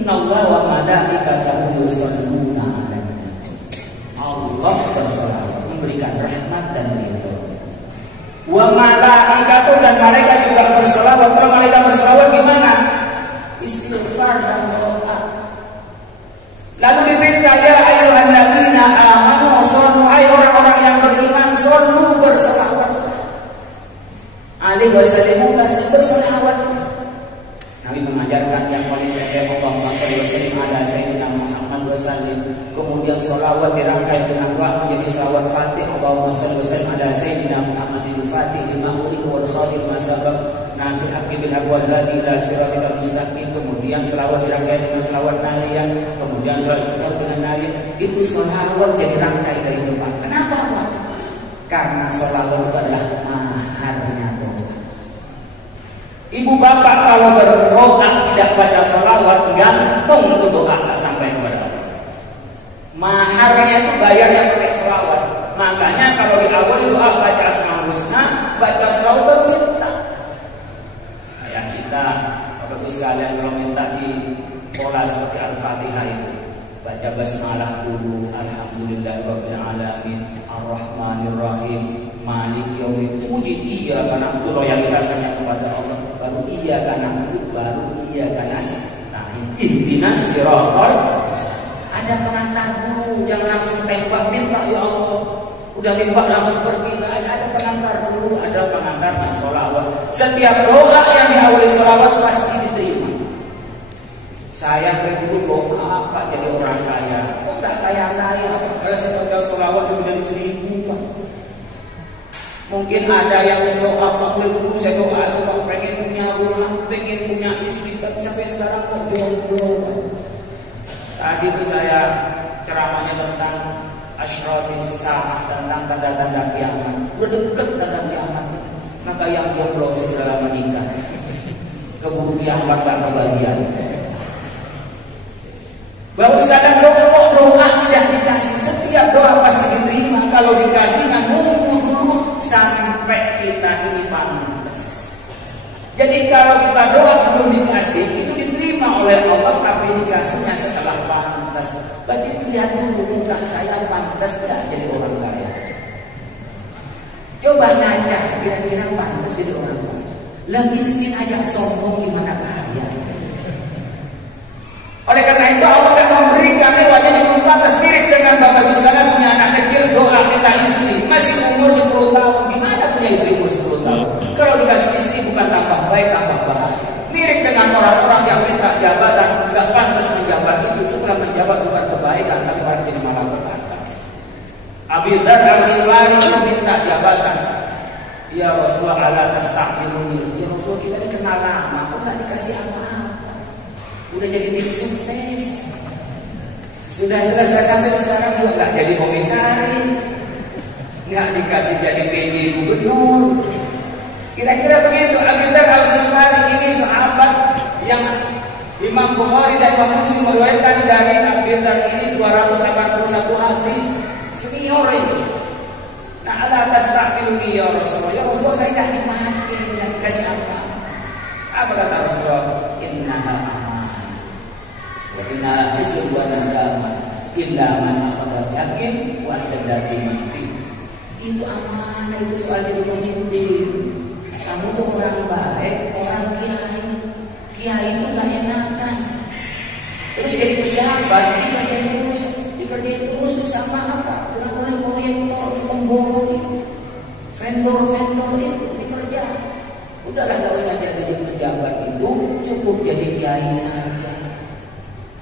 Innallaha wa malaikatahu yusholluna 'alan nabi. Allah bersolawat, memberikan rahmat dan ridho. Wa malaikatu, dan mereka juga bersolawat. Kalau mereka bersolawat gimana? Istighfar dan doa. Lalu diminta, ya ayyuhalladzina amanu shollu, hai orang-orang yang beriman, shollu, bersolawat. Alaihi wasallam, kasih bersolawat. Nabi mengajarkan yang paling penting, Allahumma sholli wa sallim ala sayyidina Muhammad wa sallim. Kemudian sholawat dirangkai dengan doa menjadi sholawat Fatih. Allahumma sholli wa sallim ala sayyidina Muhammadil Fatih lima ulika wal khatim ma sabab nasih haqqil aqwal hadi ila siratal mustaqim. Kemudian sholawat dirangkai dengan sholawat kalian, kemudian sholawat dengan narian. Itu sholawat jadi rangkai dari doa. Kenapa, Pak? Karena sholawat itu adalah maharnya doa. Ibu bapak kalau berdoa tidak baca sholawat, gantung itu doa tak sampai kepada Allah. Maharnya itu bayarnya pakai sholawat. Makanya kalau di awal doa baca asmaul husna, baca sholawat baru minta. Kayak kita, Bapak Ibu sekalian, kalau minta di pola seperti Al-Fatihah itu, baca basmalah dulu, alhamdulillahirabbil alamin, arrahmanirrahim, maliki yaumiddin, puji iyyaka na'budu, loyalitasnya kepada Allah. Baru iyyaka na'budu, baru iyyaka nasta'in, ihdinas siratal mustaqim. Ada pengantar dulu, jangan langsung tembak minta ya Allah. Udah minta langsung pergi, ada pengantar dulu, ada pengantarnya sholawat. Setiap doa yang diawali sholawat pasti diterima. Saya dulu doa apa jadi orang kaya? Kok tak kaya-kaya? Kalau saya baca sholawat lebih dari 1000, Pak. Mungkin ada yang saya doa, Pak, dulu saya doa itu Pak, pengen punya rumah, pengen punya istri, tapi sampai sekarang kok jomblo. Tadi itu saya ceramahnya tentang asyratis saah, tentang tanda-tanda kiamat. Udah deket tanda kiamat, maka yang jomblo segera menikah. Keburu kiamat tak kebagian. Baru sadar doa tidak dikasih. Setiap doa pasti diterima. Kalau dikasihnya nunggu dulu sampai kita ini pantas. Jadi kalau kita doa belum dikasih, itu diterima oleh Allah, tapi dikasihnya setelah pantas. Berarti lihat dulu muka saya pantas gak jadi orang kaya. Coba ngaca, kira-kira pantas jadi orang kaya. Lah miskin aja sombong, gimana kaya? Oleh karena itu Allah akan memberikan wajah yang pantas. Mirip dengan Bapak Ibu sekalian punya anak kecil, doa minta istri, masih umur 10 tahun. Gimana punya istri umur 10 tahun? Kalau dikasih istri bukan tambah baik, tambah bahagia. Mirip dengan orang-orang yang minta jabatan, tidak pantas menjabat itu. Setelah menjabat bukan kebaikan, tapi malah jadi malapetaka. Abu Dzar Al-Ghifari minta jabatan. Ya Rasulullah, ala tasta'miruni. Ya Rasul, kita ini kenal lama, kok tak dikasih apa-apa? Udah jadi tim sukses, sudah selesai sampai sekarang juga nggak jadi komisaris, nggak dikasih jadi PJ gubernur. Kira-kira begitu. Abu Dzar Al-Ghifari ini sahabat yang Imam Bukhari dan Imam Muslim meriwayatkan dari Abu Dzar ini 281 hadis, senior ini. Nah, ala tasta'firuni ya Rasulullah. Ya Rasulullah, saya tidak dimati, tidak dikasih apa. Apa kata Rasulullah? Innaha Inna hisru wa nadama illa man akhadha yakin wa tadati manfi. Itu amanah, itu soal jadi pemimpin. Kamu tuh orang baik, orang kiai. Kiai itu gak enakan. Terus jadi pejabat, dikerjain terus sama apa? Dengan proyek-proyektor, pemborong itu, vendor-vendor itu dikerja. Udahlah, gak usah jadi pejabat itu, cukup jadi kiai saja.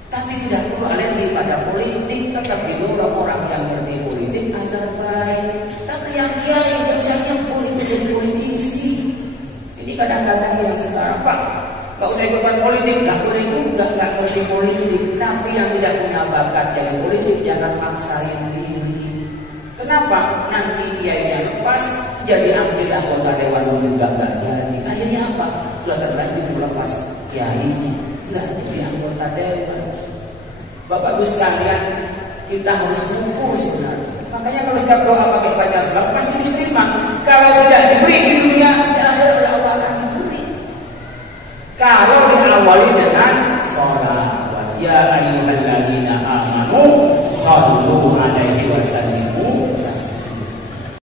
Tapi tidak perlu alergi pada politik, tetap dulu orang yang ngerti politik agar baik. Tapi yang kiai biasanya politik politisi. Ini kadang-kadang yang sekarang, Pak, nggak usah ikutan politik, nggak boleh juga, nggak ngerti politik. Tapi yang tidak punya bakat jadi politik jangan maksain diri. Kenapa? Nanti kiainya lepas, jadi ambil anggota dewan juga nggak jadi. Akhirnya apa? Sudah terlanjur melepas kiainya, nggak jadi anggota dewan. Bapak Ibu sekalian, kita harus mengukur sebenarnya. Makanya kalau setiap doa pakai baca selawat pasti diterima. Kalau tidak diberi di dunia, di akhirat oleh Allah akan diberi. Kalau diawali dengan sholawat. Ya ayyuhalladzina amanu sallu alaihi